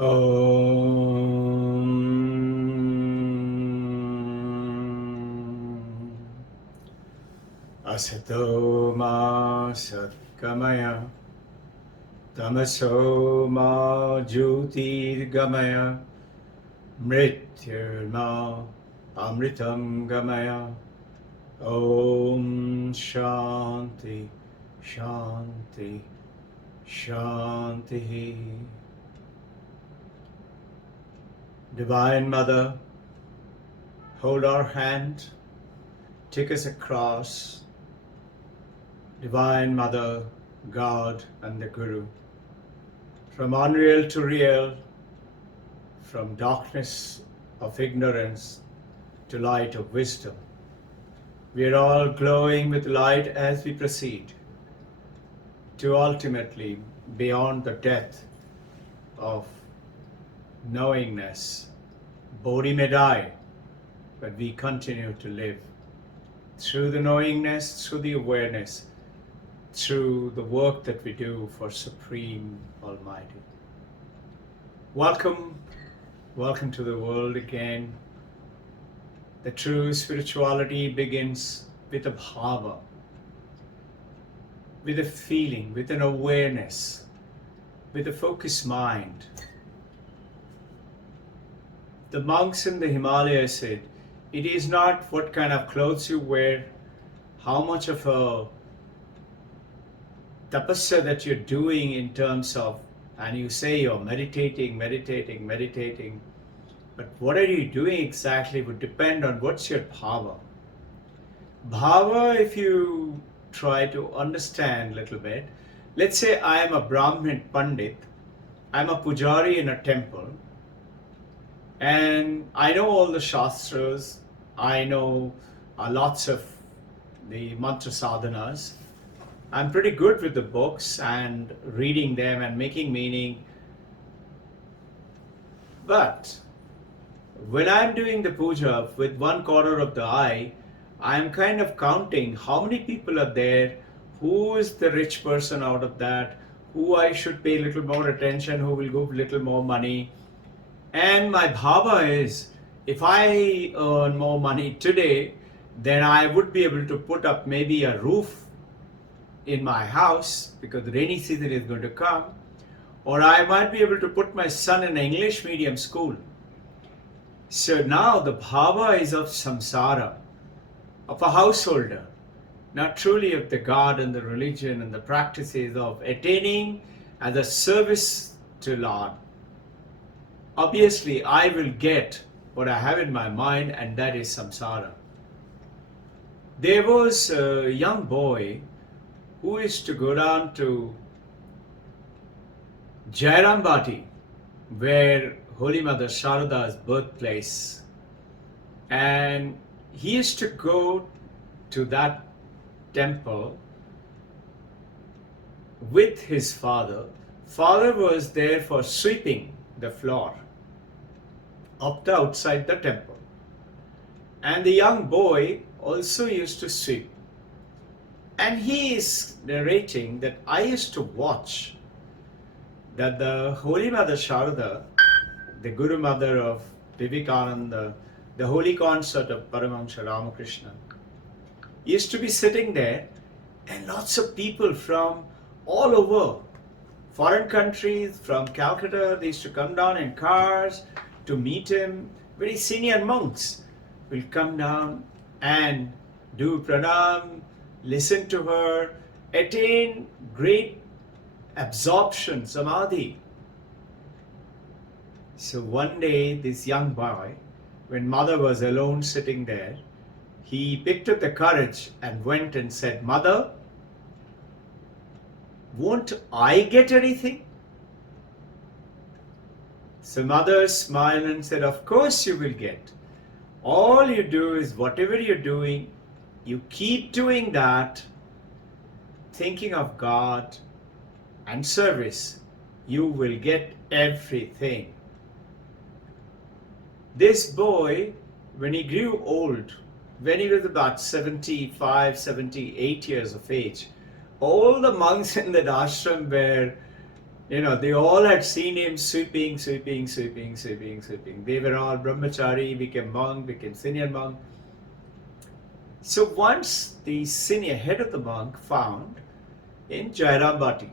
Om Asato Ma Satgamaya Tamaso Ma Jyotirgamaya Mrityurma Amritam Gamaya. Om Shanti Shanti Shanti. Divine Mother, hold our hand, take us across. Divine Mother, God and the Guru, from unreal to real, from darkness of ignorance to light of wisdom. We are all glowing with light as we proceed to ultimately beyond the death of knowingness. Body may die, but we continue to live through the knowingness, through the awareness, through the work that we do for Supreme Almighty. Welcome to the world again. The true spirituality begins with a bhava, with a feeling, with an awareness, with a focused mind. The monks in the Himalayas said, it is not what kind of clothes you wear, how much of a tapasya that you're doing in terms of, and you say you're meditating, but what are you doing exactly would depend on what's your bhava. Bhava, if you try to understand a little bit, let's say I am a Brahmin Pandit, I'm a pujari in a temple, and I know all the shastras, I know lots of the mantra sadhanas. I'm pretty good with the books and reading them and making meaning. But when I'm doing the puja with one corner of the eye, I'm kind of counting how many people are there, who is the rich person out of that, who I should pay a little more attention, who will give a little more money. And my bhava is, if I earn more money today, then I would be able to put up maybe a roof in my house because the rainy season is going to come, or I might be able to put my son in an English medium school. So now the bhava is of samsara, of a householder, not truly of the God and the religion and the practices of attaining as a service to Lord. Obviously, I will get what I have in my mind, and that is samsara. There was a young boy who is to go down to Jairambati, where Holy Mother Sharada's birthplace, and he used to go to that temple with his father. Father was there for sweeping the floor of the outside the temple, and the young boy also used to sweep. And he is narrating that I used to watch that the Holy Mother Sharada, the Guru Mother of Vivekananda, the holy consort of Paramahamsa Ramakrishna, used to be sitting there, and lots of people from all over, foreign countries, from Calcutta, they used to come down in cars to meet him. Very senior monks will come down and do pranam, listen to her, attain great absorption, samadhi. So one day, this young boy, when mother was alone sitting there, he picked up the courage and went and said, Mother, won't I get anything? So mother smiled and said, of course you will get. All you do is whatever you're doing, you keep doing that, thinking of God and service, you will get everything. This boy, when he grew old, when he was about 75, 78 years of age, all the monks in that ashram were They all had seen him sweeping. They were all brahmachari, became monk, became senior monk. So once the senior head of the monk found in Jairambati,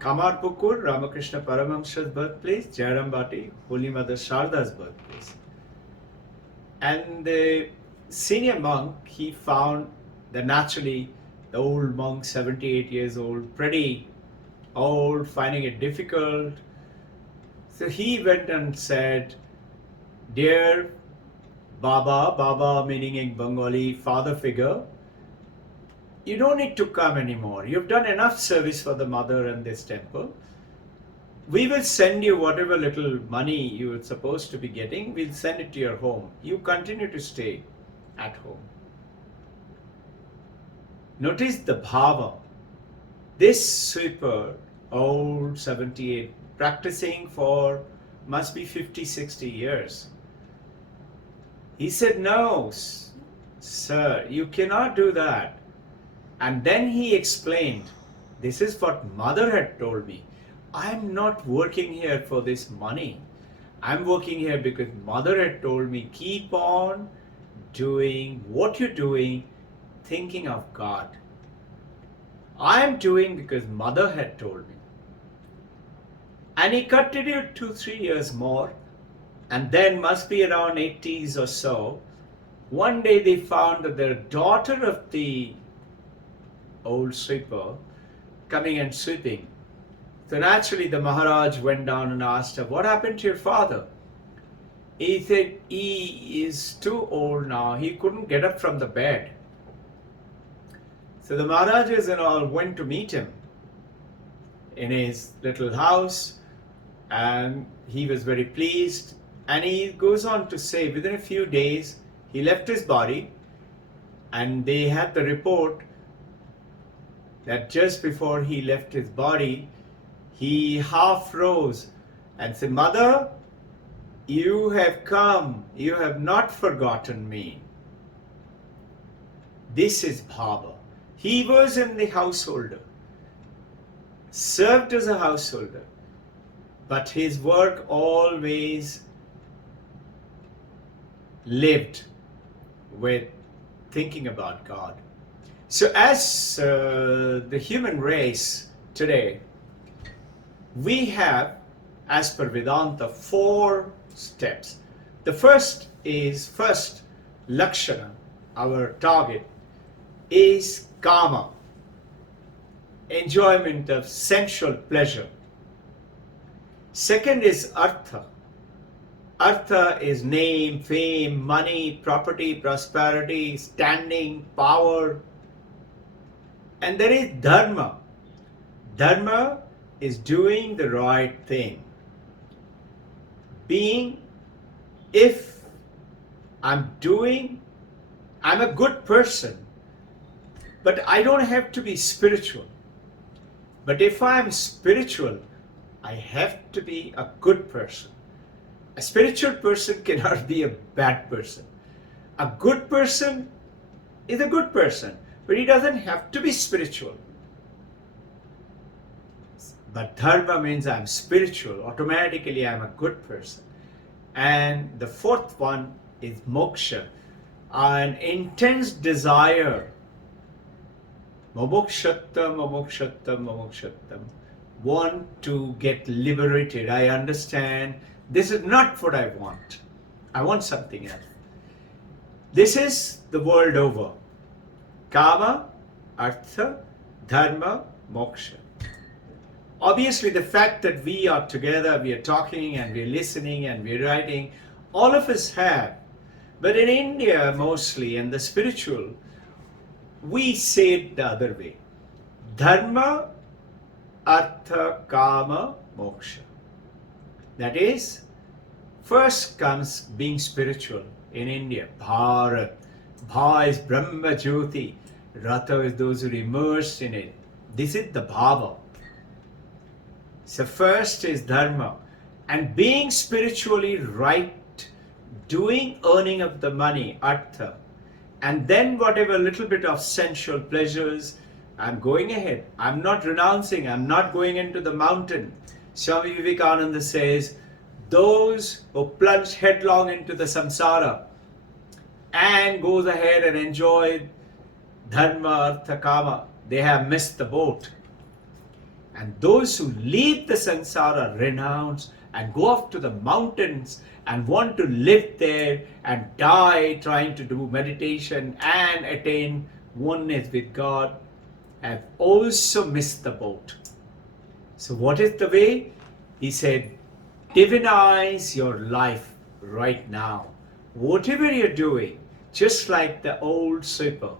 Kamarpukur, Ramakrishna Paramahamsa's birthplace, Jairambati, Holy Mother Sharda's birthplace. And the senior monk, he found that naturally the old monk, 78 years old, pretty old, finding it difficult. So he went and said, "Dear Baba meaning in Bengali father figure, you don't need to come anymore. You've done enough service for the mother and this temple. We will send you whatever little money you were supposed to be getting, we'll send it to your home. You continue to stay at home." Notice the bhava. This sweeper, old 78, practicing for must be 50, 60 years. He said, "No, sir, you cannot do that." And then he explained, "This is what mother had told me. I'm not working here for this money. I'm working here because mother had told me, keep on doing what you're doing, thinking of God. I'm doing because mother had told me." And he continued 2-3 years more, and then must be around 80s or so. One day they found that the daughter of the old sweeper coming and sweeping. So naturally the Maharaj went down and asked her, "What happened to your father?" He said, "He is too old now. He couldn't get up from the bed." So the Maharajas and all went to meet him in his little house, and he was very pleased. And he goes on to say, within a few days, he left his body, and they had the report that just before he left his body, he half rose and said, "Mother, you have come, you have not forgotten me." This is bhava. He was in the householder, served as a householder, but his work always lived with thinking about God. So as the human race today, we have, as per Vedanta, 4 steps. The first lakshana, our target, is kama, enjoyment of sensual pleasure. Second is artha. Artha is name, fame, money, property, prosperity, standing, power. And there is dharma. Dharma is doing the right thing. Being, if I'm a good person, but I don't have to be spiritual. But if I'm spiritual, I have to be a good person. A spiritual person cannot be a bad person. A good person is a good person, but he doesn't have to be spiritual. But dharma means I'm spiritual, automatically I'm a good person. And the fourth one is moksha, an intense desire. Mokshattam, want to get liberated. I understand this is not what I want. I want something else. This is the world over. Kama, artha, dharma, moksha. Obviously, the fact that we are together, we are talking and we are listening and we are writing, all of us have. But in India mostly, and the spiritual, we say it the other way. Dharma, artha, kama, moksha. That is, first comes being spiritual in India. Bharat. Bha is Brahma Jyoti. Rata is those who are immersed in it. This is the bhava. So first is dharma. And being spiritually right, doing earning of the money, artha. And then whatever little bit of sensual pleasures, I'm going ahead. I'm not renouncing. I'm not going into the mountain. Swami Vivekananda says, those who plunge headlong into the samsara and goes ahead and enjoy dharma, artha, kama, they have missed the boat. And those who leave the samsara, renounce and go off to the mountains and want to live there and die trying to do meditation and attain oneness with God, have also missed the boat. So what is the way? He said, divinize your life right now. Whatever you're doing, just like the old sweeper,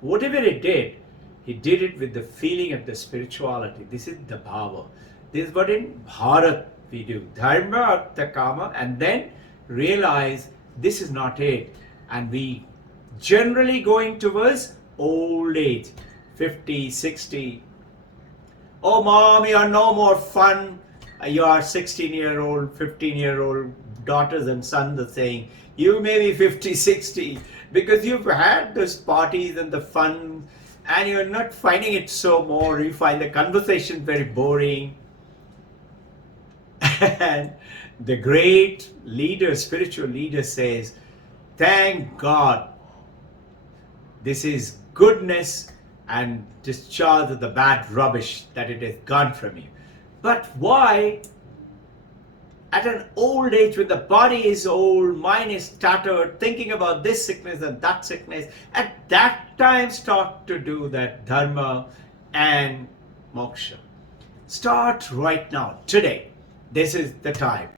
whatever he did it with the feeling of the spirituality. This is the bhava. This is what in Bharat we do. Dharma, artha, kama, and then realize this is not it. And we generally going towards old age, 50, 60. Oh mom, you are no more fun. Your 16-year-old, 15-year-old daughters and sons are saying, you may be 50, 60 because you've had those parties and the fun and you're not finding it so more. You find the conversation very boring. And the great leader, spiritual leader says, thank God, this is goodness and discharge of the bad rubbish that it has gone from you. But why, at an old age when the body is old, mind is tattered, thinking about this sickness and that sickness, at that time start to do that dharma and moksha. Start right now, today. This is the time.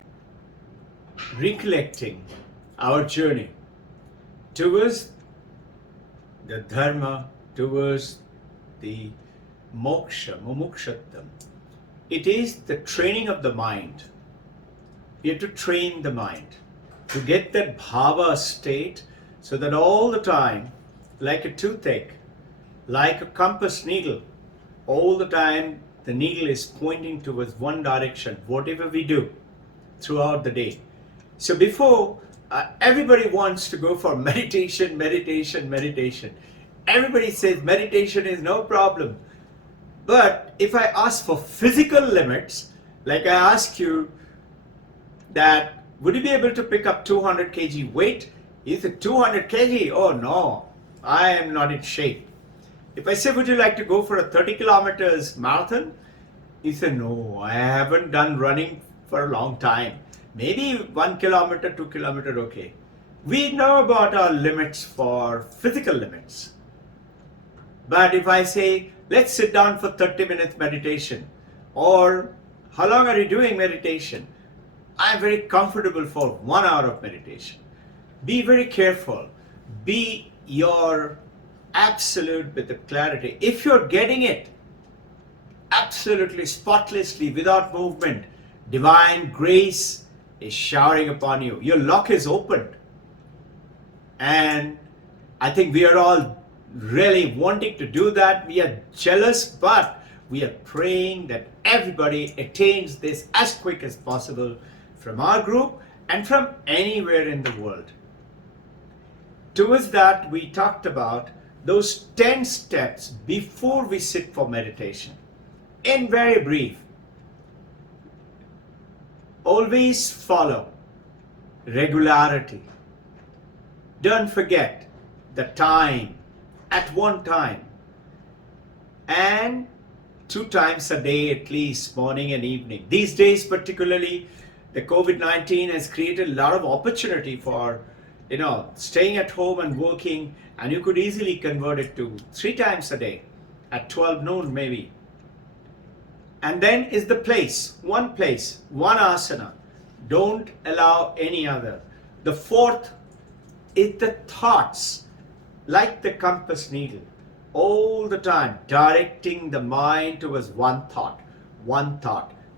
Recollecting our journey towards the dharma, towards the moksha, mumukshattam. It is the training of the mind. You have to train the mind to get that bhava state so that all the time, like a toothache, like a compass needle, all the time the needle is pointing towards one direction, whatever we do throughout the day. So before, everybody wants to go for meditation, meditation, meditation. Everybody says meditation is no problem. But if I ask for physical limits, like I ask you that, would you be able to pick up 200 kg weight? You say 200 kg? Oh no, I am not in shape. If I say, would you like to go for a 30 kilometers marathon? You say, no, I haven't done running for a long time. Maybe 1 kilometer, 2 kilometer, okay. We know about our limits for physical limits. But if I say, let's sit down for 30 minutes meditation, or how long are you doing meditation? I'm very comfortable for 1 hour of meditation. Be very careful. Be your absolute with the clarity. If you're getting it absolutely spotlessly without movement, divine grace is showering upon you. Your lock is opened. And I think we are all really wanting to do that. We are jealous, but we are praying that everybody attains this as quick as possible from our group and from anywhere in the world. Towards that, we talked about those 10 steps before we sit for meditation. In very brief, always follow regularity. Don't forget the time, at one time, and 2 times a day at least, morning and evening. These days particularly, the COVID-19 has created a lot of opportunity for, staying at home and working, and you could easily convert it to 3 times a day, at 12 noon maybe. And then is the place, one asana. Don't allow any other. The 4th is the thoughts, like the compass needle, all the time directing the mind towards one thought.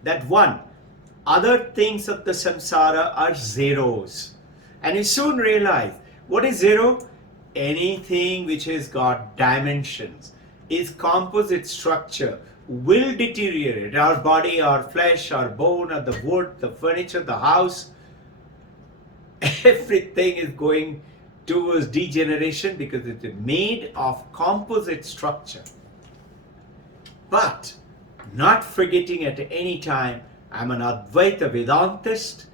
That one. Other things of the samsara are zeros. And you soon realize, what is zero? Anything which has got dimensions, is composite structure, will deteriorate. Our body, our flesh, our bone, or the wood, the furniture, the house, everything is going towards degeneration because it is made of composite structure. but not forgetting at any time I'm an Advaita Vedantist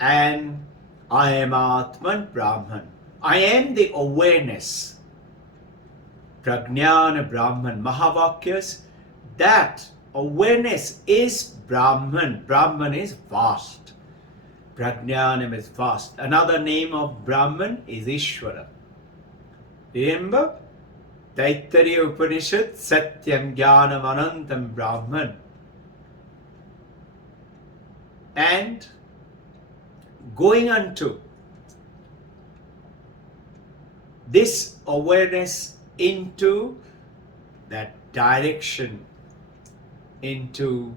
and I am Atman Brahman. I am the awareness. Prajnana Brahman Mahavakyas, that awareness is Brahman. Brahman is vast. Prajnanam is vast. Another name of Brahman is Ishvara. Remember? Taittiriya Upanishad, Satyam Jnanam Anantam Brahman. And going on to this awareness into that direction, into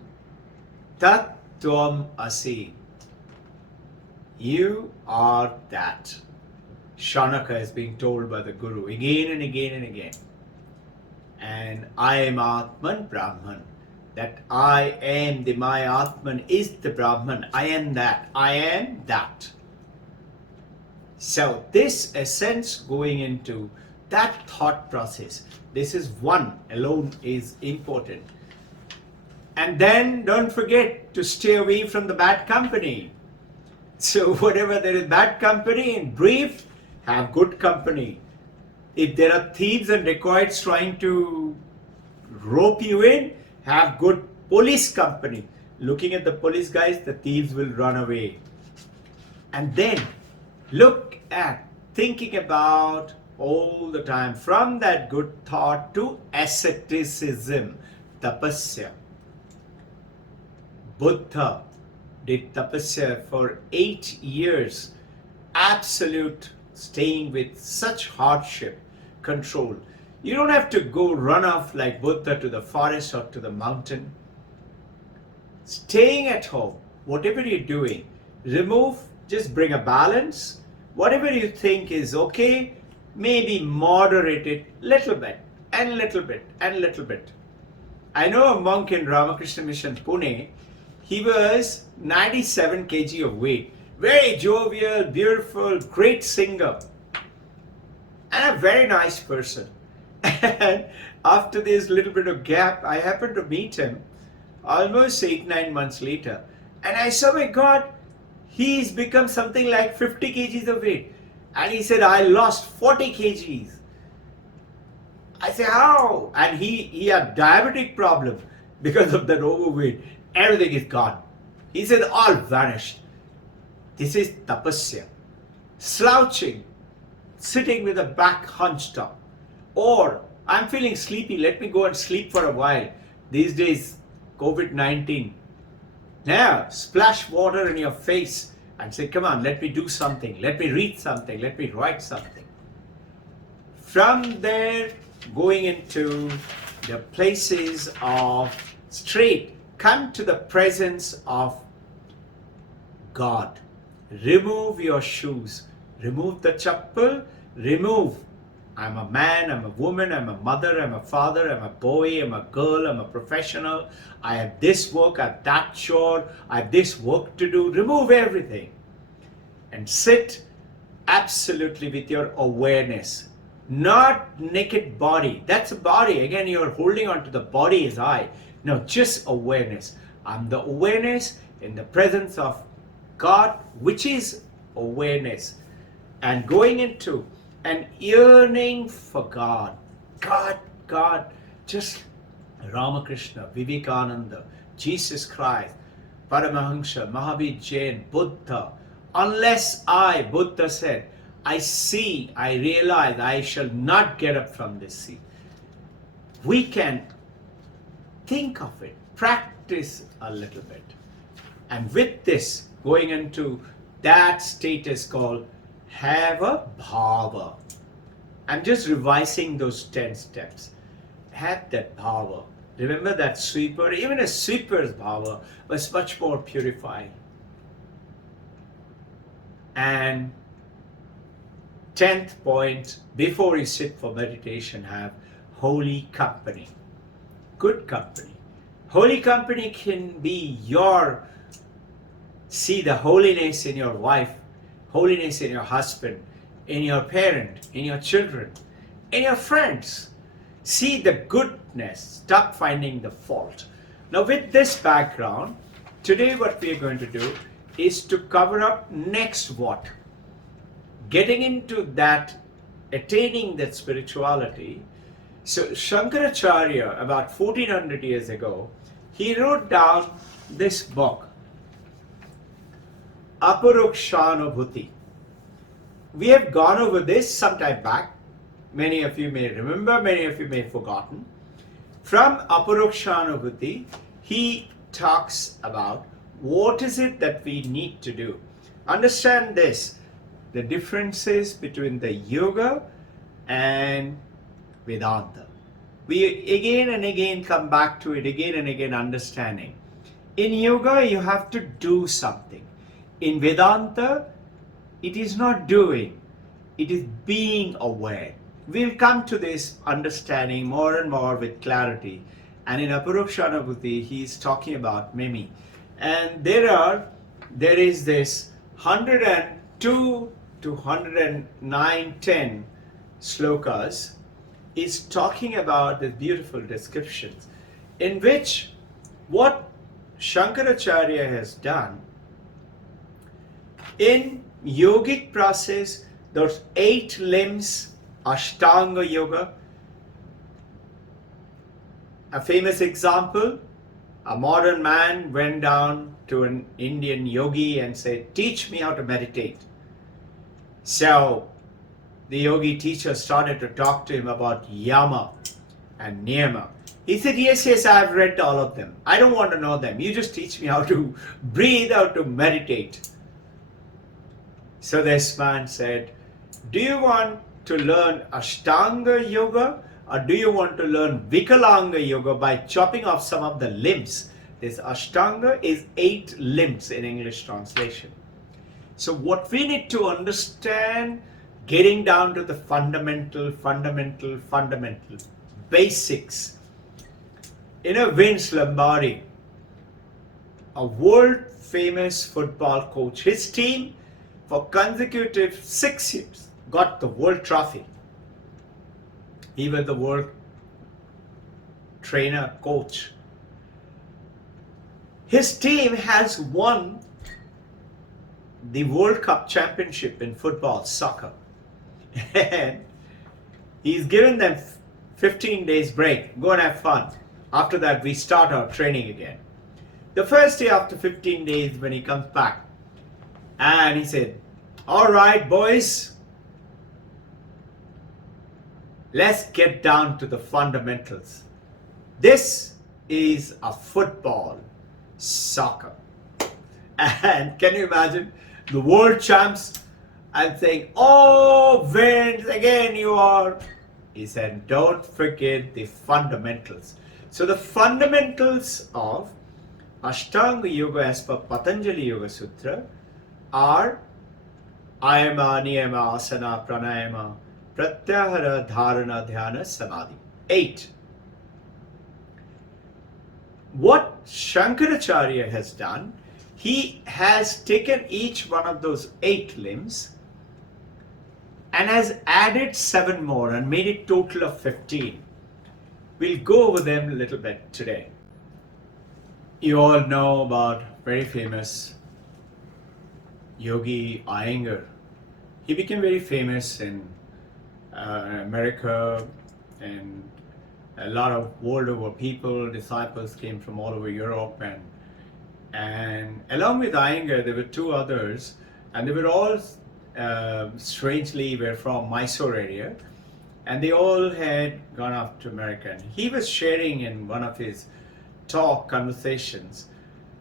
Tat Tvam Asi. You are that. Shaunaka is being told by the Guru again and again and again. And I am Atman Brahman. That I am the my Atman is the Brahman. I am that. I am that. So this essence going into that thought process, this is one alone is important. And then don't forget to stay away from the bad company. So whatever there is bad company, in brief, have good company. If there are thieves and dacoits trying to rope you in, have good police company. Looking at the police guys, the thieves will run away. And then look at thinking about all the time from that good thought to asceticism, tapasya. Buddha did tapasya for 8 years, absolute staying with such hardship, control. You don't have to go run off like Buddha to the forest or to the mountain. Staying at home, whatever you're doing, remove, just bring a balance. Whatever you think is okay, maybe moderate it little bit and little bit and little bit. I know a monk in Ramakrishna Mission, Pune. He was 97 kg of weight. Very jovial, beautiful, great singer. And a very nice person. And after this little bit of gap, I happened to meet him almost 8-9 months later. And I saw, my God, he's become something like 50 kgs of weight. And he said, I lost 40 kgs. I said, how? And he had diabetic problem because of that overweight. Everything is gone. He said, all vanished. This is tapasya. Slouching, sitting with a back hunched up. Or, I'm feeling sleepy, let me go and sleep for a while. These days, COVID-19. Now, splash water in your face and say, come on, let me do something. Let me read something. Let me write something. From there, going into the places of straight, come to the presence of God. Remove your shoes. Remove the chappal. Remove. I'm a man, I'm a woman, I'm a mother, I'm a father, I'm a boy, I'm a girl, I'm a professional. I have this work, I have that chore, I have this work to do. Remove everything. And sit absolutely with your awareness. Not naked body. That's a body. Again, you're holding on to the body as I. No, just awareness. I'm the awareness in the presence of God, which is awareness. And going into an yearning for God. God, just Ramakrishna, Vivekananda, Jesus Christ, Paramahansa, Mahavir Jain, Buddha. Unless Buddha said, I see, I realize I shall not get up from this seat. We can think of it, practice a little bit. And with this, going into that status called have a bhava. I'm just revising those 10 steps. Have that bhava. Remember that sweeper, even a sweeper's bhava was much more purifying. And 10th point, before you sit for meditation, have holy company. Good company. Holy company can be see the holiness in your wife, holiness in your husband, in your parent, in your children, in your friends. See the goodness, stop finding the fault. Now with this background, today what we are going to do is to cover up next what? Getting into that, attaining that spirituality. So Shankaracharya, about 1400 years ago, he wrote down this book, Aparukshanubhuti. We have gone over this some time back. Many of you may remember, many of you may have forgotten. From Aparukshanubhuti, he talks about what is it that we need to do. Understand this, the differences between the yoga and Vedanta. We again and again come back to it, again and again understanding. In yoga, you have to do something. In Vedanta, it is not doing, it is being aware. We'll come to this understanding more and more with clarity. And in Aparukshanubhuti, he's talking about Mimi. And there is this 102 to 109-10 slokas is talking about the beautiful descriptions in which what Shankaracharya has done in yogic process, those 8 limbs, Ashtanga Yoga. A famous example, a modern man went down to an Indian yogi and said, teach me how to meditate. So the yogi teacher started to talk to him about yama and niyama. He said, yes, I have read all of them. I don't want to know them. You just teach me how to breathe, how to meditate. So this man said, do you want to learn Ashtanga Yoga, or do you want to learn Vikalanga Yoga by chopping off some of the limbs? This Ashtanga is 8 limbs in English translation. So what we need to understand, getting down to the fundamental basics. Vince Lombardi, a world famous football coach, his team for consecutive 6 years got the world trophy. He was the world trainer, coach. His team has won the World Cup championship in football, soccer. And he's given them 15 days break. Go and have fun. After that, we start our training again. The first day after 15 days, when he comes back, and he said, all right, boys, let's get down to the fundamentals. This is a football, soccer. And can you imagine the world champs and saying, oh, Vince, again you are. He said, don't forget the fundamentals. So the fundamentals of Ashtanga Yoga as per Patanjali Yoga Sutra are Ayama, Niyama, Asana, Pranayama, Pratyahara, Dharana, Dhyana, Samadhi. 8. What Shankaracharya has done, he has taken each one of those 8 limbs and has added 7 more and made it total of 15. We'll go over them a little bit today. You all know about very famous Yogi Iyengar. He became very famous in America, and a lot of world over people, disciples came from all over Europe, and along with Iyengar there were 2 others, and they were all strangely were from Mysore area, and they all had gone off to America. And he was sharing in one of his conversations.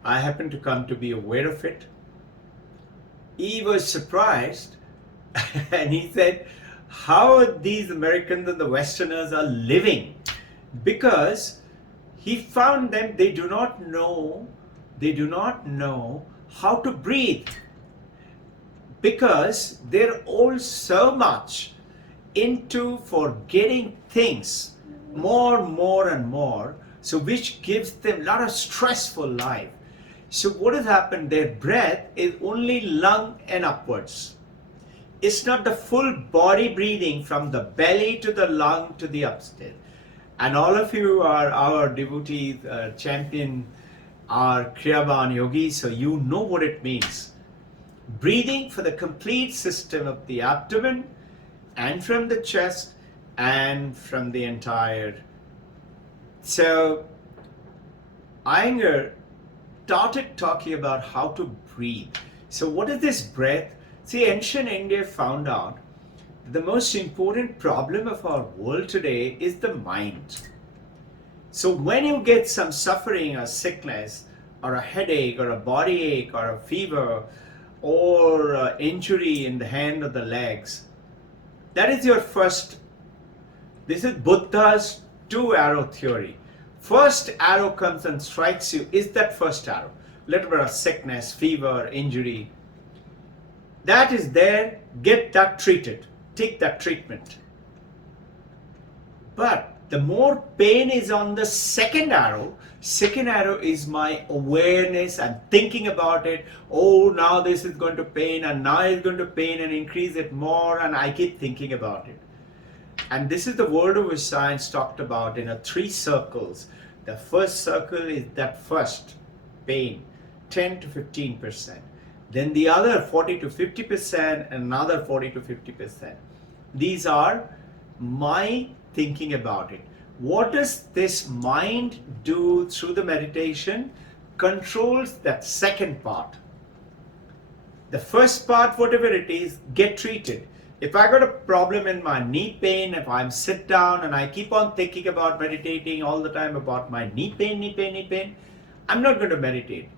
I happened to come to be aware of it. He was surprised and he said, how these Americans and the Westerners are living, because he found them, they do not know how to breathe, because they're all so much into forgetting things more and more, so which gives them a lot of stressful life. So what has happened, their breath is only lung and upwards. It's not the full body breathing from the belly to the lung to the upstairs. And all of you are our devotees, champion, our Kriyaban yogis, so you know what it means. Breathing for the complete system of the abdomen and from the chest and from the entire. So Iyengar started talking about how to breathe. So what is this breath? See, ancient India found out the most important problem of our world today is the mind. So when you get some suffering or sickness or a headache or a body ache or a fever or injury in the hand or the legs, that is your first. This is Buddha's two-arrow theory. First arrow comes and strikes you is that first arrow. Little bit of sickness, fever, injury. That is there, get that treated. Take that treatment. But the more pain is on the second arrow is my awareness. I'm thinking about it. Oh, now this is going to pain and now it's going to pain and increase it more, and I keep thinking about it. And this is the world of which science talked about in 3 circles. The first circle is that first pain, 10 to 15%. Then the other 40 to 50% and another 40 to 50%. These are my thinking about it. What does this mind do through the meditation? Controls that second part. The first part, whatever it is, get treated. If I got a problem in my knee pain, if I'm sit down and I keep on thinking about meditating all the time about my knee pain, I'm not going to meditate.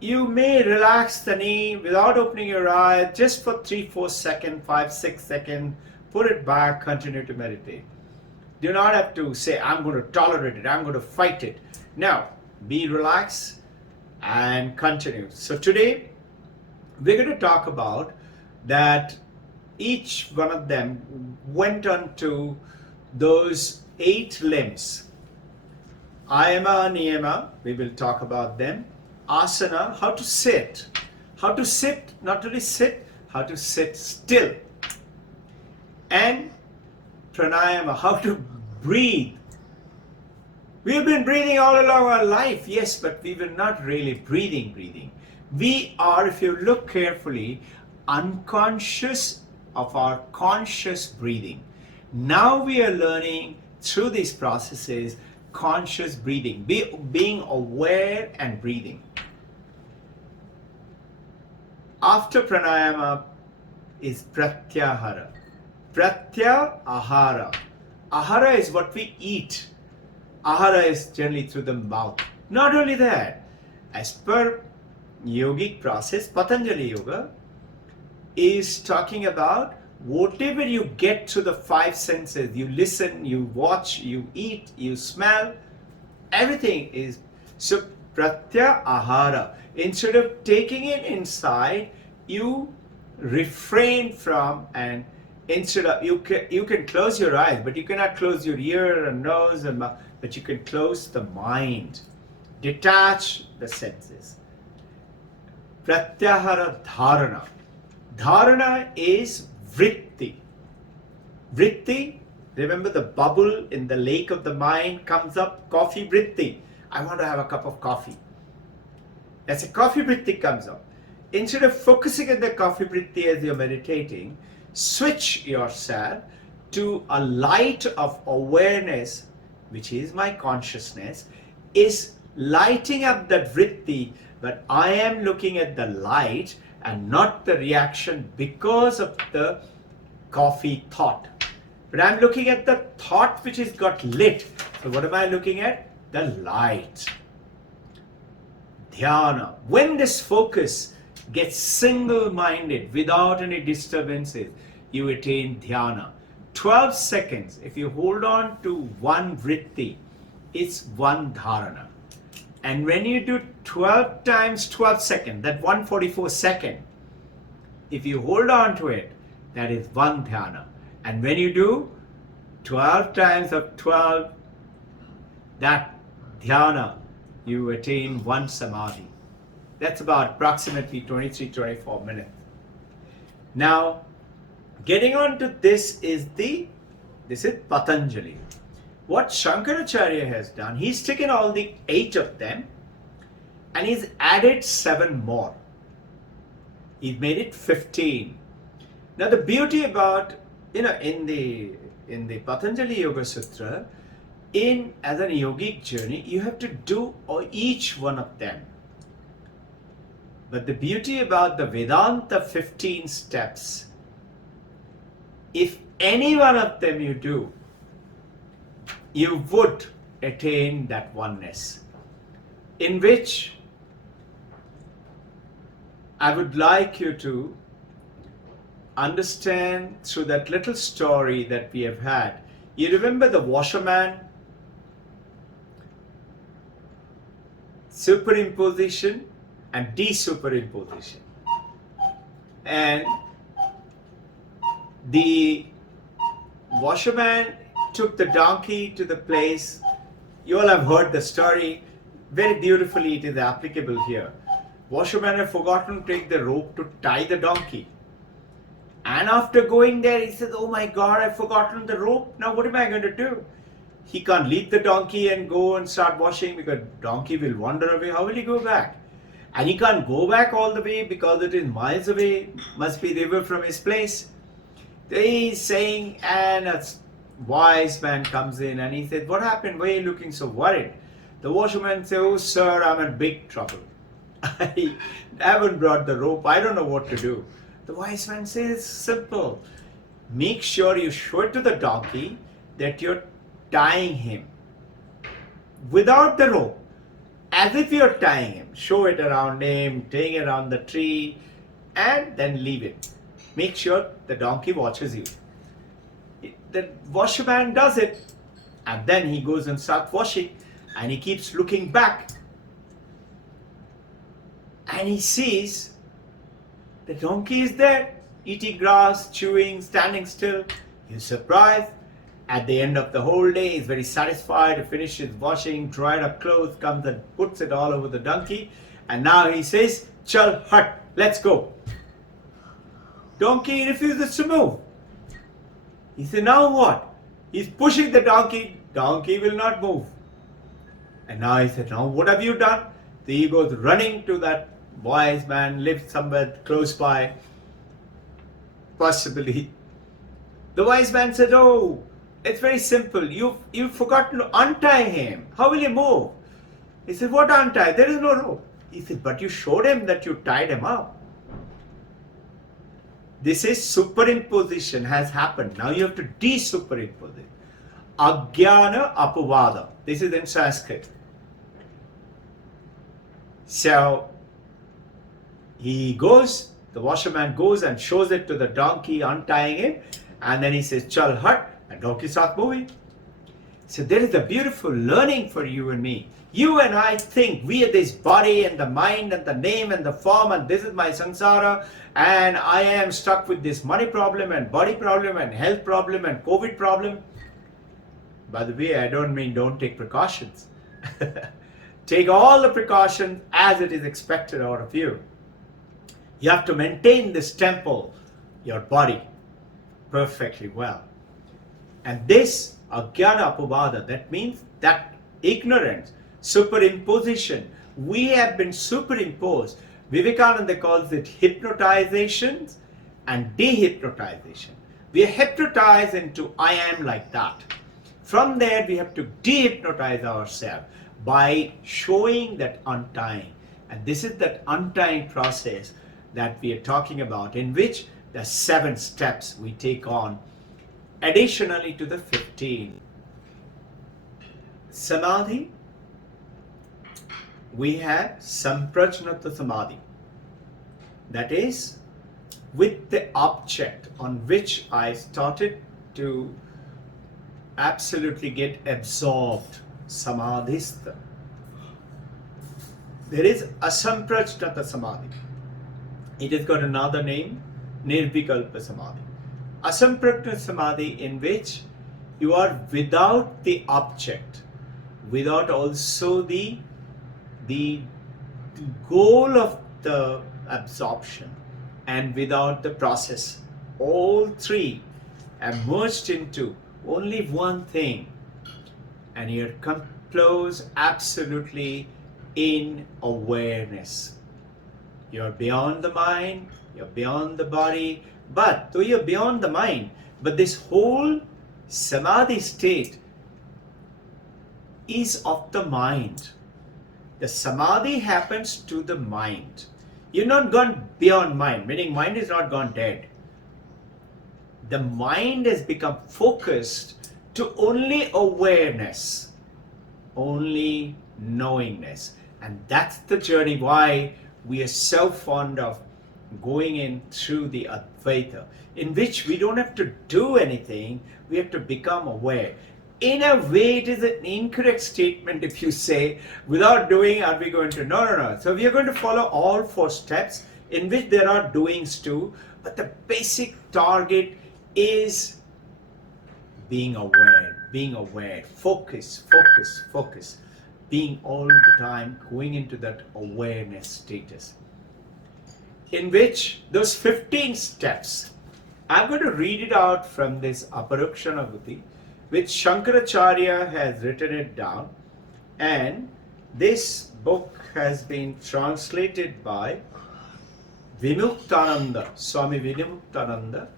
You may relax the knee without opening your eyes just for 3-4 seconds, 5-6 seconds, put it back, continue to meditate. Do not have to say, I'm going to tolerate it, I'm going to fight it. Now, be relaxed and continue. So today, we're going to talk about that each one of them went on to those 8 limbs. Ayama, Niyama, we will talk about them. Asana, how to sit. How to sit, not only sit, how to sit still. And pranayama, how to breathe. We have been breathing all along our life, yes, but we were not really breathing. We are, if you look carefully, unconscious of our conscious breathing. Now we are learning through these processes conscious breathing, being aware and breathing. After pranayama is pratyahara. Pratyahara. Ahara is what we eat. Ahara is generally through the mouth. Not only that, as per yogic process, Patanjali Yoga is talking about whatever you get through the 5 senses. You listen, you watch, you eat, you smell, everything is. So pratyahara. Instead of taking it inside, you refrain from, and instead of, you can close your eyes, but you cannot close your ear and nose and mouth, but you can close the mind, detach the senses. Pratyahara dharana. Dharana is vritti. Vritti, remember the bubble in the lake of the mind comes up, coffee vritti. I want to have a cup of coffee. As a coffee vritti comes up, instead of focusing on the coffee vritti as you're meditating, switch yourself to a light of awareness, which is my consciousness, is lighting up that vritti, but I am looking at the light and not the reaction because of the coffee thought. But I'm looking at the thought which has got lit. So what am I looking at? The light. Dhyana. When this focus gets single-minded without any disturbances, you attain dhyana. 12 seconds, if you hold on to one vritti, it's one dharana. And when you do 12 times 12 seconds, that 144 second, if you hold on to it, that is one dhyana. And when you do 12 times of 12, that dhyana, you attain one samadhi. That's about approximately 23-24 minutes. Now, getting on to this is Patanjali. what Shankaracharya has done, he's taken all the 8 of them and he's added 7 more. He's made it 15. Now the beauty about, in the Patanjali Yoga Sutra, as a yogic journey, you have to do each one of them. But the beauty about the Vedanta 15 steps, if any one of them you do, you would attain that oneness, in which I would like you to understand through that little story that we have had. You remember the washerman? Superimposition and desuperimposition. And the washerman took the donkey to the place. You all have heard the story. Very beautifully it is applicable here. Washerman had forgotten to take the rope to tie the donkey. And after going there, he says, oh my God, I've forgotten the rope. Now what am I going to do? He can't leave the donkey and go and start washing because donkey will wander away. How will he go back? And he can't go back all the way because it is miles away. Must be river from his place. He's saying, and a wise man comes in and he says, what happened? Why are you looking so worried? The washerman says, oh sir, I'm in big trouble. I haven't brought the rope. I don't know what to do. The wise man says, simple. Make sure you show it to the donkey that you're tying him without the rope, as if you're tying him. Show it around him, take it around the tree, and then leave it. Make sure the donkey watches you. The washerman does it, and then he goes and starts washing, and he keeps looking back. And he sees the donkey is there, eating grass, chewing, standing still. He's surprised. At the end of the whole day, he's very satisfied. He finishes washing, dried up clothes, comes and puts it all over the donkey. And now he says, Chal, hut, let's go. Donkey refuses to move. He said, now what? He's pushing the donkey. Donkey will not move. And now he said, now what have you done? So he goes running to that wise man, lives somewhere close by, possibly. The wise man said, oh, it's very simple. You've forgotten to untie him. How will he move? He said, what untie? There is no rope. He said, but you showed him that you tied him up. This is superimposition has happened. Now you have to desuperimpose it. Ajnana apavada. This is in Sanskrit. So he goes, the washerman goes and shows it to the donkey, untying him, and then he says, Chal hut, and donkey starts moving. So there is a beautiful learning for you and me. You and I think we are this body and the mind and the name and the form, and this is my samsara, and I am stuck with this money problem and body problem and health problem and COVID problem. By the way, I don't mean don't take precautions. Take all the precautions as it is expected out of you. You have to maintain this temple, your body, perfectly well. And this ajnana apavada, that means that ignorance, superimposition, we have been superimposed. Vivekananda calls it hypnotizations and dehypnotization. We are hypnotized into I am like that. From there we have to dehypnotize ourselves by showing that untying. And this is that untying process that we are talking about, in which the 7 steps we take on additionally to the 15. Samadhi, we have samprajnata samadhi. That is, with the object on which I started to absolutely get absorbed, samadhistha. There is asamprajnata samadhi. It has got another name, nirvikalpa samadhi. Asamprajnata samadhi, in which you are without the object, without also the goal of the absorption, and without the process. All three are merged into only one thing. and you're close absolutely in awareness. You're beyond the mind, you're beyond the body, but though you're beyond the mind, but this whole samadhi state is of the mind. The samadhi happens to the mind. You're not gone beyond mind, meaning mind is not gone dead. The mind has become focused to only awareness, only knowingness. And that's the journey why we are so fond of going in through the Advaita, in which we don't have to do anything, we have to become aware. In a way, it is an incorrect statement if you say, without doing, are we going to? No. So we are going to follow all 4 steps, in which there are doings too, but the basic target is being aware, focus, being all the time going into that awareness status. In which those 15 steps, I'm going to read it out from this Aparukshanabhuti, which Shankaracharya has written it down, and this book has been translated by Vimuktananda, Swami Vimuktananda,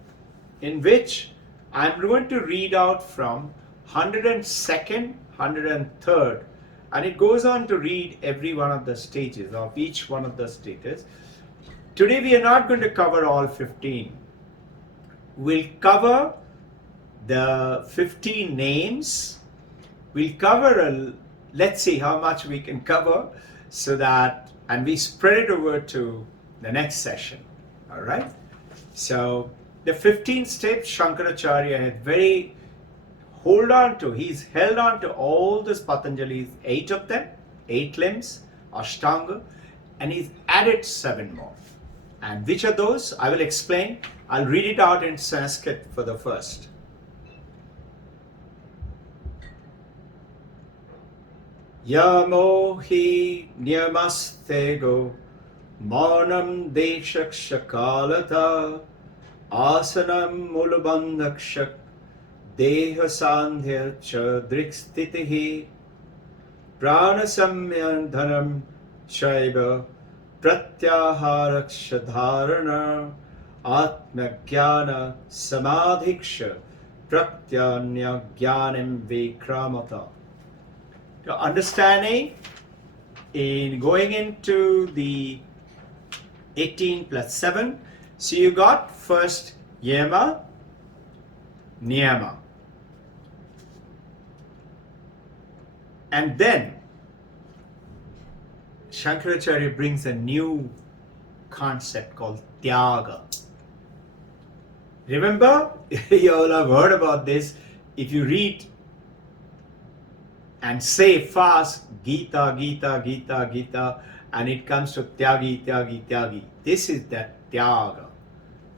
in which I'm going to read out from 102nd, 103rd, and it goes on to read every one of the stages of each one of the stages. Today we are not going to cover all 15. We'll cover the 15 names. We'll cover, let's see how much we can cover, so that, and we spread it over to the next session. All right? So the 15 steps Shankaracharya had he's held on to all this Patanjali's 8 of them, 8 limbs, Ashtanga, and he's added 7 more. And which are those? I will explain. I'll read it out in Sanskrit for the first. Yamo hi niyamastego maunam deshakshakalata asanam mulabandhakshak deha sandhya cha drikstitihi pranasamyandhanam shaiva pratyaharaksha atmagyana samadhiksha pratyanya jnanim vikramata. The understanding in going into the 18 plus 7. So you got first yama, niyama. And then Shankaracharya brings a new concept called tyaga. Remember, you all have heard about this. If you read and say fast Gita, Gita, Gita, Gita, and it comes to tyagi, tyagi, tyagi. This is that tyaga.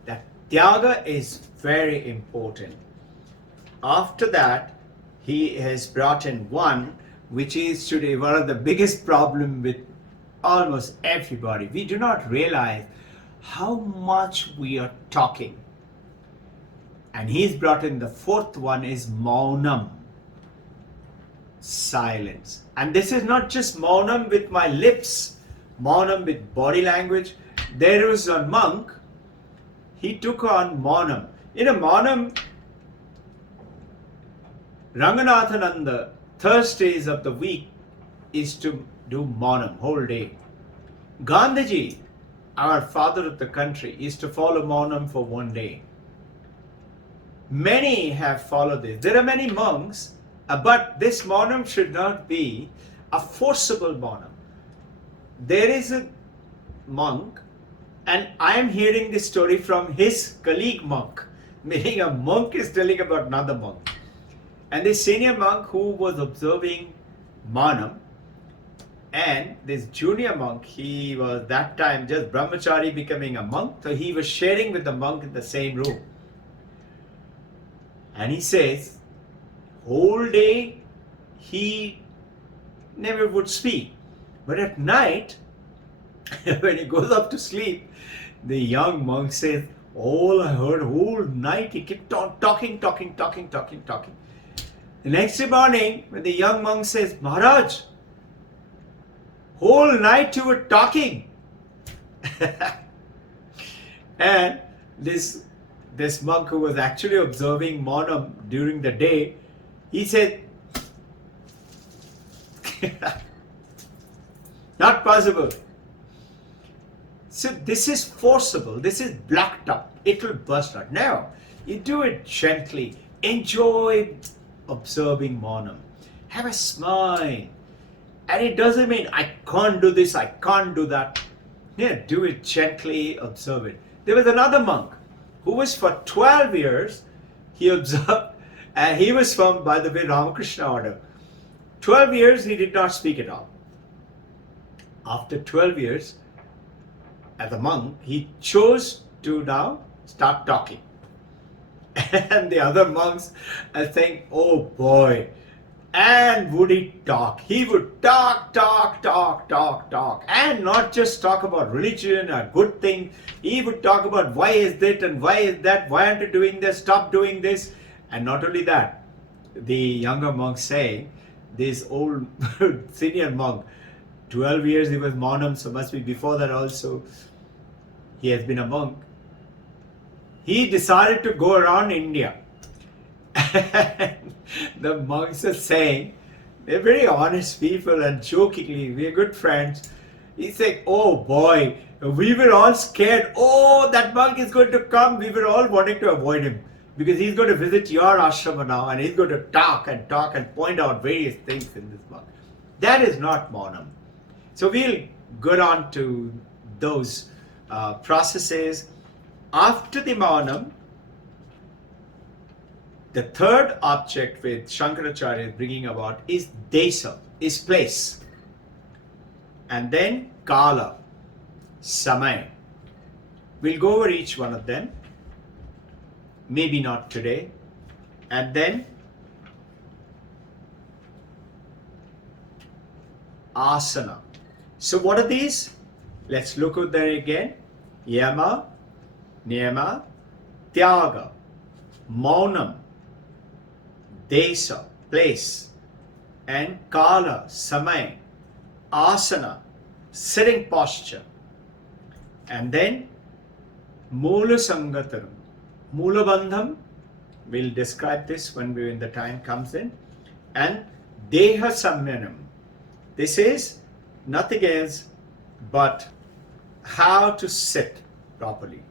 That tyaga is very important. After that, he has brought in one, which is today one of the biggest problem with almost everybody. We do not realize how much we are talking. And he's brought in the 4th one is maunam. Silence. And this is not just maunam with my lips, maunam with body language. There was a monk, he took on maunam. In a maunam, Ranganathananda, Thursdays of the week is to do maunam whole day. Gandhiji, our father of the country, is to follow maunam for 1 day. Many have followed this. There are many monks, but this maunam should not be a forcible maunam. There is a monk, and I am hearing this story from his colleague monk, meaning a monk is telling about another monk. And this senior monk who was observing maunam, and this junior monk, he was that time just brahmachari becoming a monk, so he was sharing with the monk in the same room. And he says, whole day he never would speak. But at night, when he goes up to sleep, the young monk says, all I heard whole night, he kept on talking. The next morning, when the young monk says, Maharaj, whole night you were talking. And this monk who was actually observing Maunam during the day, he said, not possible. So this is forcible, this is blocked up, it will burst out. No, you do it gently, enjoy observing Maunam, have a smile. And it doesn't mean I can't do this, I can't do that. Yeah, do it gently, observe it. There was another monk who was for 12 years, he observed, and he was from, by the way, Ramakrishna order. 12 years he did not speak at all. After 12 years, as a monk, he chose to now start talking. And the other monks are saying, oh boy, and would he talk? He would talk, and not just talk about religion or good things. He would talk about why is that and why is that, why aren't you doing this, stop doing this. And not only that, the younger monks say, this old senior monk, 12 years he was Maunam, so must be before that also, he has been a monk. He decided to go around India. And the monks are saying, they're very honest people, and jokingly, we are good friends. He's like, oh boy, we were all scared. Oh, that monk is going to come. We were all wanting to avoid him because he's going to visit your ashrama now and he's going to talk and point out various things in this monk. That is not Maunam. So we'll go on to those processes. After the Maunam, the third object which Shankaracharya is bringing about is desa, is place. And then kala, samaya. We'll go over each one of them. Maybe not today. And then asana. So what are these? Let's look at them again. Yama, niyama, tyaga, maunam, desa, place, and kala, samay, asana, sitting posture, and then mula sangataram, mula bandham. We'll describe this when the time comes in, and deha samyanam. This is nothing else but how to sit properly,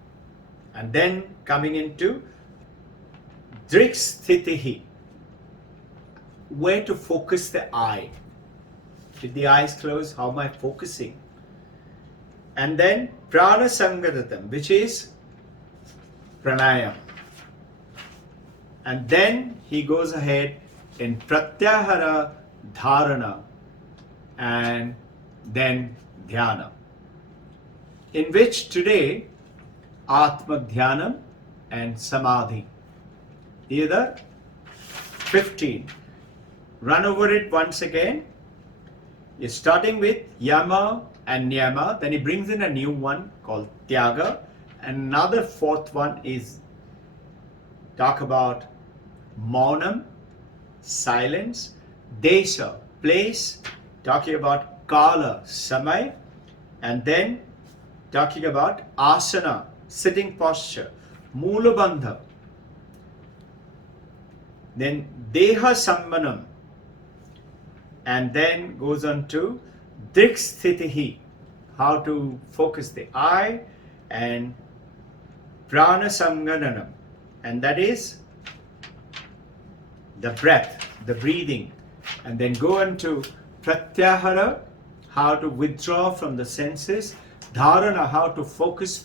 and then coming into driksthitihi, where to focus the eye. With the eyes closed, how am I focusing? And then prana sangadatam, which is pranayam. And then he goes ahead in pratyahara, dharana, and then dhyana, in which today atma dhyanam and samadhi. These are 15. Run over it once again. You're starting with yama and niyama, then he brings in a new one called tyaga, and another fourth one is talk about maunam, silence, desa, place, talking about kala, samay, and then talking about asana, sitting posture, mula bandha, then deha sammanam, and then goes on to driksthitihi, how to focus the eye, and prana sangadanam, and that is the breath, the breathing, and then go into pratyahara, how to withdraw from the senses, dharana, how to focus,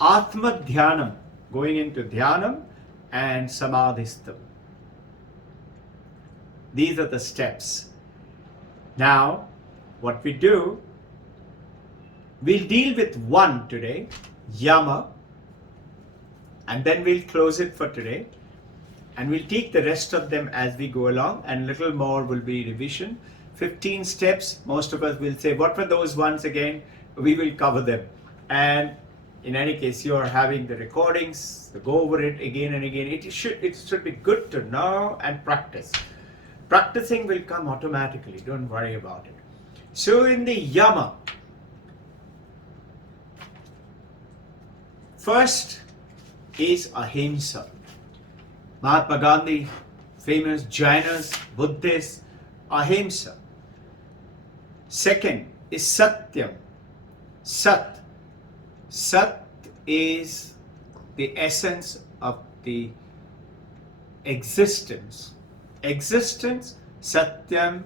atma dhyanam, going into dhyanam, and samadhistam. These are the steps. Now, what we do, we'll deal with one today, yama, and then we'll close it for today. And we'll take the rest of them as we go along, and little more will be revision. 15 steps, most of us will say, what were those ones again? We will cover them. And In any case, you are having the recordings, go over it again and again. It should be good to know and practice. Practicing will come automatically, don't worry about it. So in the yama, first is ahimsa. Mahatma Gandhi, famous Jainas, Buddhists, ahimsa. Second is satyam. Sat. Sat is the essence of the existence. Existence, satyam.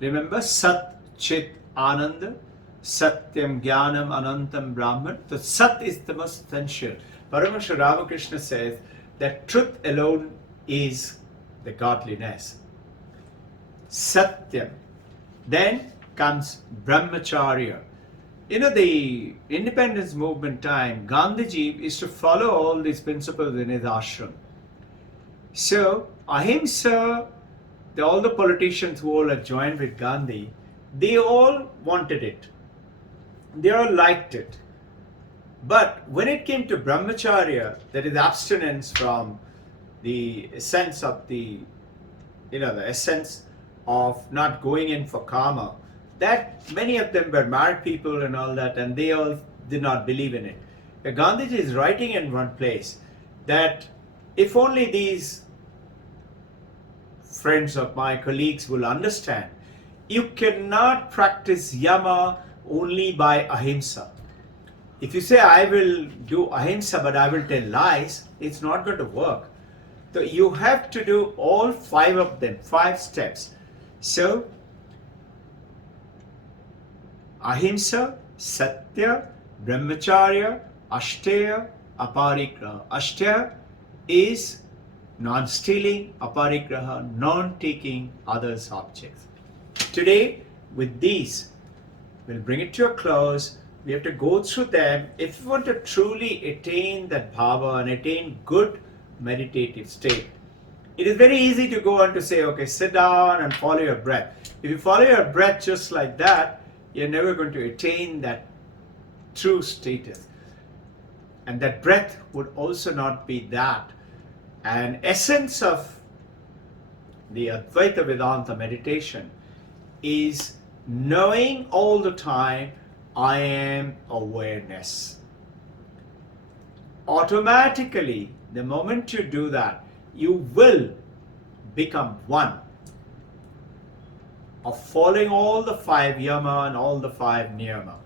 Remember, sat, chit, ananda. Satyam, Jnanam, Anantam, Brahman. So Sat is the most essential. Paramahansa Ramakrishna says that truth alone is the godliness. Satyam. Then comes Brahmacharya. You know, the independence movement time, Gandhiji is to follow all these principles in his ashram. So, ahimsa, all the politicians who all had joined with Gandhi, they all wanted it. They all liked it. But when it came to brahmacharya, that is abstinence from the essence of the essence of not going in for karma, that many of them were married people and all that, and they all did not believe in it. Gandhiji is writing in one place that if only these friends of my colleagues will understand, you cannot practice yama only by ahimsa. If you say, I will do ahimsa but I will tell lies, it's not going to work. So you have to do all 5 of them, 5 steps. So, ahimsa, satya, brahmacharya, ashteya, aparigraha. Ashteya is non-stealing, aparigraha, non-taking others' objects. Today, with these, we'll bring it to a close. We have to go through them if you want to truly attain that bhava and attain good meditative state. It is very easy to go on to say, okay, sit down and follow your breath. If you follow your breath just like that, you're never going to attain that true status. And that breath would also not be that. An essence of the Advaita Vedanta meditation is knowing all the time, I am awareness. Automatically, the moment you do that, you will become one of following all the 5 yama and all the 5 niyama.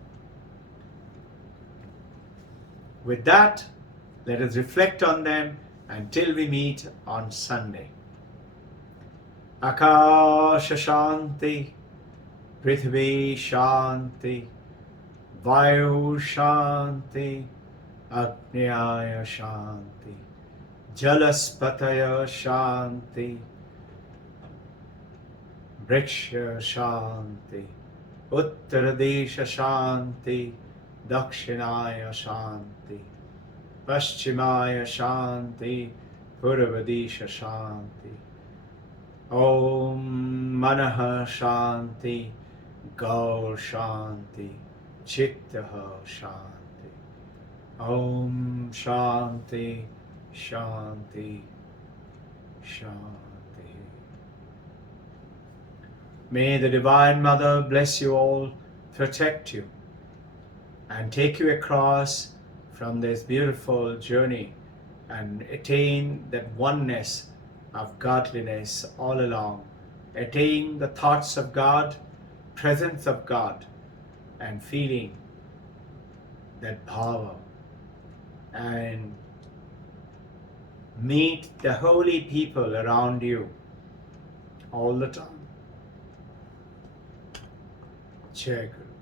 With that, let us reflect on them until we meet on Sunday. Akasha Shanti, Prithvi Shanti, Vayu Shanti, Agnyaya Shanti, Jalaspataya Shanti, Vriksha Shanti, Uttaradesha Shanti, Dakshinaya Shanti, Paschimaya Shanti, Purvadesha Shanti. Om Manaha Shanti, Gaur Shanti, Chittaha Shanti. Om Shanti, Shanti, Shanti. May the Divine Mother bless you all, protect you, and take you across from this beautiful journey and attain that oneness of godliness all along. Attain the thoughts of God, presence of God, and feeling that bhava, and meet the holy people around you all the time. Jai Guru.